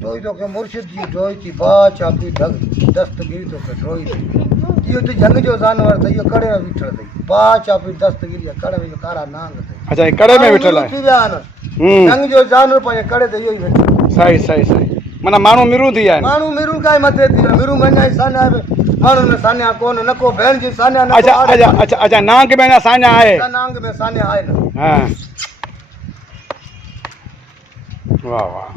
तो ही तो के मुर्शिद जी जोई थी बाच आपी ढग दस्तगिरी तो के रोई थी यो तो जंग जो जानवर था यो कड़े में बिठल थी बाच आपी दस्तगिरी कड़े में जो कारा नांग थी अच्छा ये कड़े में बिठल है जंग जो जानवर पाए कड़े ते यो ही बिठल सही सही सही माना मानू मिरू थी है मानू मिरू काय मथे थी मिरू मन्या सान्या मानू में सान्या कोन नको बहन जी सान्या नको अच्छा अच्छा अच्छा अच्छा नांग में ना सान्या है नांग में सान्या है ना हां वाह वाह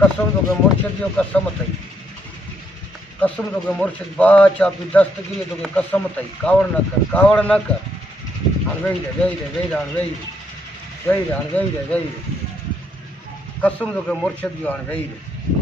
कसम तो के मुर्शिद जो कसम थई कसम तो के मुर्शिद बाच आपी दस्तगिरी तो के कसम थई कावड़ न कर हण वेई रे कसम तो के मुर्शिद जो हण वेई रे